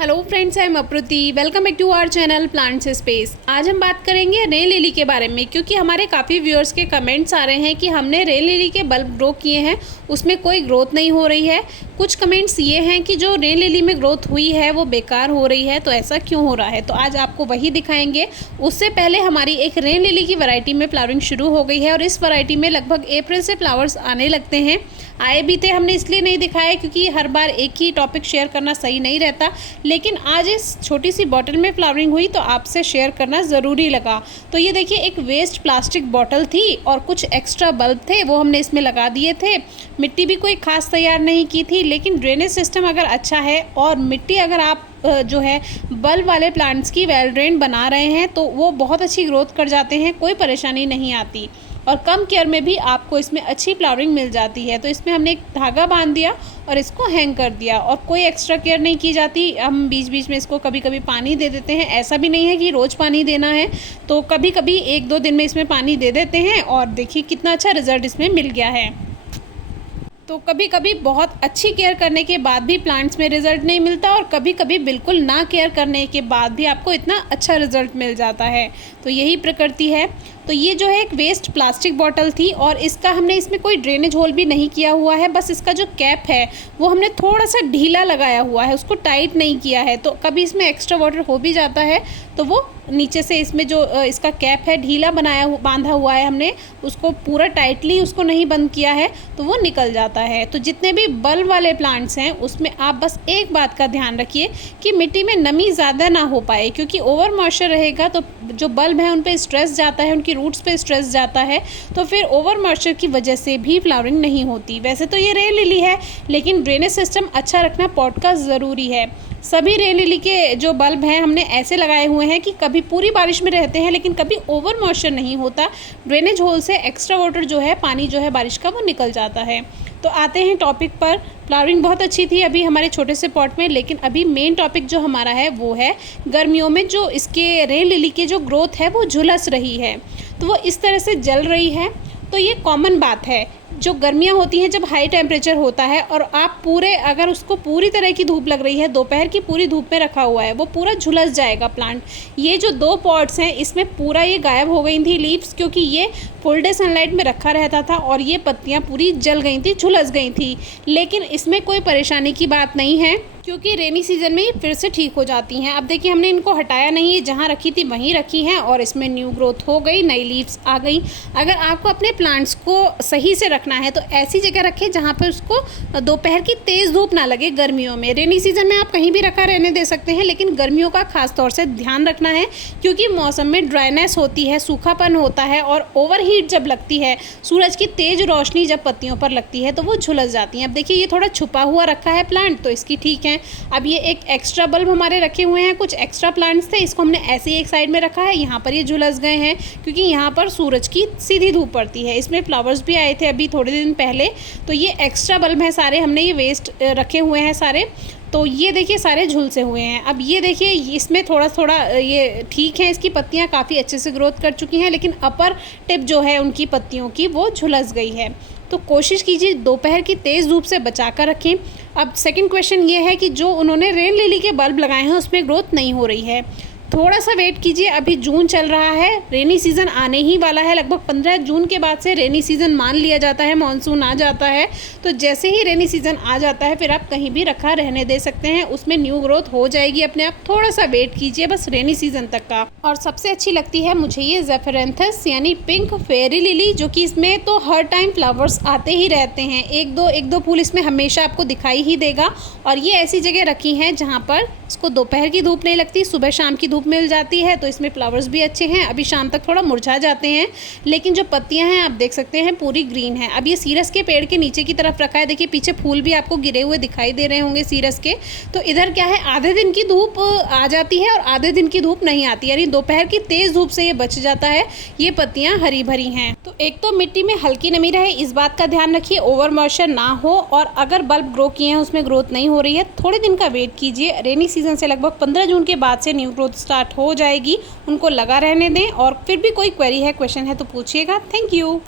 Hello friends, I am Apruti. Welcome back to our channel plants space. आज हम बात करेंगे रेन लिली के बारे में, क्योंकि हमारे काफ़ी व्यूअर्स के कमेंट्स आ रहे हैं कि हमने रेन लिली के बल्ब ग्रो किए हैं, उसमें कोई ग्रोथ नहीं हो रही है। कुछ कमेंट्स ये हैं कि जो रेन लिली में ग्रोथ हुई है वो बेकार हो रही है, तो ऐसा क्यों हो रहा है। तो आज आपको वही दिखाएंगे। उससे पहले हमारी एक रेन लिली की वैरायटी में फ्लावरिंग शुरू हो गई है और इस वैरायटी में लगभग अप्रैल से फ्लावर्स आने लगते हैं। आए भी थे, हमने इसलिए नहीं दिखाया क्योंकि हर बार एक ही टॉपिक शेयर करना सही नहीं रहता, लेकिन आज इस छोटी सी बॉटल में फ्लावरिंग हुई तो आपसे शेयर करना ज़रूरी लगा। तो ये देखिए, एक वेस्ट प्लास्टिक बॉटल थी और कुछ एक्स्ट्रा बल्ब थे, वो हमने इसमें लगा दिए थे। मिट्टी भी कोई खास तैयार नहीं की थी, लेकिन ड्रेनेज सिस्टम अगर अच्छा है और मिट्टी अगर आप जो है बल्ब वाले प्लांट्स की वेल ड्रेन बना रहे हैं तो वो बहुत अच्छी ग्रोथ कर जाते हैं, कोई परेशानी नहीं आती और कम केयर में भी आपको इसमें अच्छी फ्लावरिंग मिल जाती है। तो इसमें हमने एक धागा बांध दिया और इसको हैंग कर दिया और कोई एक्स्ट्रा केयर नहीं की जाती। हम बीच बीच में इसको कभी कभी पानी दे देते हैं, ऐसा भी नहीं है कि रोज़ पानी देना है, तो कभी कभी 1-2 दिन में इसमें पानी दे देते हैं और देखिए कितना अच्छा रिजल्ट इसमें मिल गया है। तो कभी कभी बहुत अच्छी केयर करने के बाद भी प्लांट्स में रिजल्ट नहीं मिलता और कभी कभी बिल्कुल ना केयर करने के बाद भी आपको इतना अच्छा रिजल्ट मिल जाता है। तो यही प्रकृति है। तो ये जो है एक वेस्ट प्लास्टिक बॉटल थी और इसका हमने इसमें कोई ड्रेनेज होल भी नहीं किया हुआ है, बस इसका जो कैप है वो हमने थोड़ा सा ढीला लगाया हुआ है, उसको टाइट नहीं किया है। तो कभी इसमें एक्स्ट्रा वाटर हो भी जाता है तो वो नीचे से इसमें जो इसका कैप है ढीला बांधा हुआ है, हमने उसको पूरा टाइटली उसको नहीं बंद किया है तो वो निकल जाता है। तो जितने भी बल्ब वाले प्लांट्स हैं उसमें आप बस एक बात का ध्यान रखिए कि मिट्टी में नमी ज़्यादा ना हो पाए, क्योंकि ओवर मॉइस्चर रहेगा तो जो बल्ब है उन पर स्ट्रेस जाता है, उनकी रूट्स पे स्ट्रेस जाता है, तो फिर ओवर मॉइस्चर की वजह से भी फ्लावरिंग नहीं होती। वैसे तो ये रेन लिली है, लेकिन ड्रेनेज सिस्टम अच्छा रखना पॉट का ज़रूरी है। सभी रेन लिली के जो बल्ब हैं हमने ऐसे लगाए हुए हैं कि कभी पूरी बारिश में रहते हैं लेकिन कभी ओवर मॉइस्चर नहीं होता। ड्रेनेज होल से एक्स्ट्रा वाटर जो है, पानी जो है बारिश का, वो निकल जाता है। तो आते हैं टॉपिक पर। फ्लावरिंग बहुत अच्छी थी अभी हमारे छोटे से पॉट में, लेकिन अभी मेन टॉपिक जो हमारा है वो है गर्मियों में जो इसके रेन लिली की जो ग्रोथ है वो झुलस रही है, तो वो इस तरह से जल रही है। तो ये कॉमन बात है, जो गर्मियाँ होती हैं जब हाई टेम्परेचर होता है और आप अगर उसको पूरी तरह की धूप लग रही है, दोपहर की पूरी धूप में रखा हुआ है, वो पूरा झुलस जाएगा प्लांट। ये जो 2 पॉट्स हैं इसमें पूरा ये गायब हो गई थी लीव्स, क्योंकि ये फुल डे सनलाइट में रखा रहता था और ये पत्तियाँ पूरी जल गई थी, झुलस गई थी। लेकिन इसमें कोई परेशानी की बात नहीं है, क्योंकि रेनी सीजन में ये फिर से ठीक हो जाती हैं। अब देखिए, हमने इनको हटाया नहीं है, जहाँ रखी थी वहीं रखी हैं और इसमें न्यू ग्रोथ हो गई, नई लीव्स आ गई। अगर आपको अपने प्लांट्स को सही से रखना है तो ऐसी जगह रखें जहाँ पर उसको दोपहर की तेज़ धूप ना लगे। गर्मियों में, रेनी सीजन में आप कहीं भी रखा रहने दे सकते हैं, लेकिन गर्मियों का खास तौर से ध्यान रखना है, क्योंकि मौसम में ड्राइनेस होती है, सूखापन होता है और ओवर हीट जब लगती है, सूरज की तेज़ रोशनी जब पत्तियों पर लगती है तो वो झुलस जाती हैं। अब देखिए, ये थोड़ा छुपा हुआ रखा है प्लांट, तो इसकी ठीक है। अब ये एक एक्स्ट्रा बल्ब हमारे रखे हुए हैं, कुछ एक्स्ट्रा प्लांट्स थे, इसको हमने ऐसे ही एक साइड में रखा है। यहाँ पर ये झुलस गए हैं क्योंकि यहाँ पर सूरज की सीधी धूप पड़ती है। इसमें फ्लावर्स भी आए थे अभी थोड़े दिन पहले, तो ये एक्स्ट्रा बल्ब हैं सारे, हमने ये वेस्ट रखे हुए हैं सारे। तो ये देखिए सारे झुलसे हुए हैं। अब ये देखिए, इसमें थोड़ा थोड़ा ये ठीक है, इसकी पत्तियाँ काफ़ी अच्छे से ग्रोथ कर चुकी हैं, लेकिन अपर टिप जो है उनकी पत्तियों की वो झुलस गई है। तो कोशिश कीजिए दोपहर की तेज़ धूप से बचा कर रखें। अब सेकंड क्वेश्चन ये है कि जो उन्होंने रेन लिली के बल्ब लगाए हैं उसमें ग्रोथ नहीं हो रही है, थोड़ा सा वेट कीजिए। अभी जून चल रहा है, रेनी सीज़न आने ही वाला है। लगभग 15 जून के बाद से रेनी सीज़न मान लिया जाता है, मानसून आ जाता है। तो जैसे ही रेनी सीज़न आ जाता है फिर आप कहीं भी रखा रहने दे सकते हैं, उसमें न्यू ग्रोथ हो जाएगी अपने आप। थोड़ा सा वेट कीजिए बस रेनी सीज़न तक का। और सबसे अच्छी लगती है मुझे ये ज़ेफिरेंथस यानी पिंक फेरी लिली, जो कि इसमें तो हर टाइम फ्लावर्स आते ही रहते हैं। एक दो फूल इसमें हमेशा आपको दिखाई ही देगा। और ये ऐसी जगह रखी हैं जहाँ पर इसको दोपहर की धूप नहीं लगती, सुबह शाम की धूप मिल जाती है, तो इसमें फ्लावर्स भी अच्छे हैं। अभी शाम तक थोड़ा मुरझा जाते हैं, लेकिन जो पत्तियां हैं आप देख सकते हैं पूरी ग्रीन है। अब ये सीरस के पेड़ के नीचे की तरफ रखा है, देखिए पीछे फूल भी आपको गिरे हुए दिखाई दे रहे होंगे सीरस के। तो इधर क्या है, आधे दिन की धूप आ जाती है और आधे दिन की धूप नहीं आती, यानी दोपहर की तेज़ धूप से ये बच जाता है। ये पत्तियाँ हरी भरी हैं। तो एक तो मिट्टी में हल्की नमी रहे, इस बात का ध्यान रखिए, ओवर मॉइस्चर ना हो। और अगर बल्ब ग्रो किए हैं उसमें ग्रोथ नहीं हो रही है, थोड़े दिन का वेट कीजिए। रेनी सीजन से लगभग 15 जून के बाद से न्यू ग्रोथ स्टार्ट हो जाएगी, उनको लगा रहने दें। और फिर भी कोई क्वेरी है, क्वेश्चन है तो पूछिएगा। Thank you.